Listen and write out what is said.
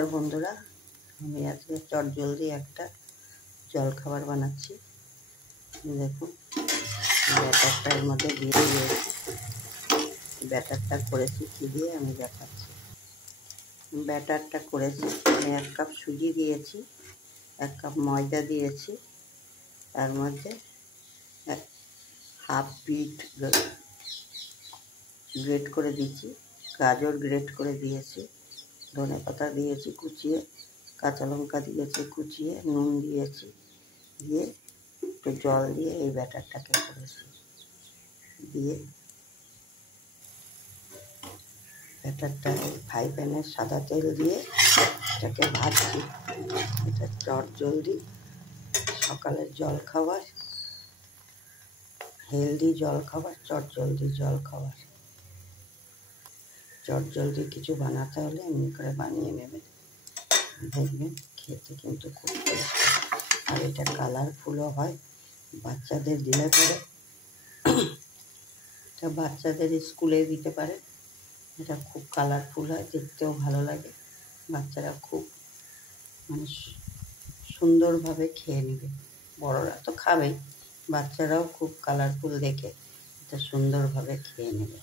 বন্ধুরা, আমি আজকে চটজলদি একটা জলখাবার বানাচ্ছি। দেখুন, ব্যাটারটার মধ্যে দিয়ে দিয়েছি। ব্যাটারটা করেছি কি দিয়ে আমি দেখাচ্ছি। ব্যাটারটা করেছি, আমি 1 কাপ সুজি দিয়েছি, 1 কাপ ময়দা দিয়েছি, তার মধ্যে হাফ বিট গ্রেট করে দিয়েছি, গাজর গ্রেট করে দিয়েছি, ধনেপাতা দিয়েছি কুচিয়ে, কাঁচা লঙ্কা দিয়েছি কুচিয়ে, নুন দিয়েছি, দিয়ে একটু জল দিয়ে এই ব্যাটারটাকে করেছি। দিয়ে ব্যাটারটা ফ্রাই প্যানে সাদা তেল দিয়ে এটাকে ভাজছি। এটা চটজলদি সকালের জলখাবার, হেলদি জলখাবার, চটজলদি জলখাবার। চটজলদি কিছু বানাতে হলে এমনি করে বানিয়ে নেবেন, দেখবেন খেতে কিন্তু খুব টেস্টি। আর এটা কালারফুলও হয়, বাচ্চাদের দিলে পরে এটা বাচ্চাদের স্কুলে দিতে পারে। এটা খুব কালারফুল হয়, দেখতেও ভালো লাগে, বাচ্চারা খুব সুন্দরভাবে খেয়ে নেবে। বড়রা তো খাবেই, বাচ্চারাও খুব কালারফুল দেখে এটা সুন্দরভাবে খেয়ে নেবে।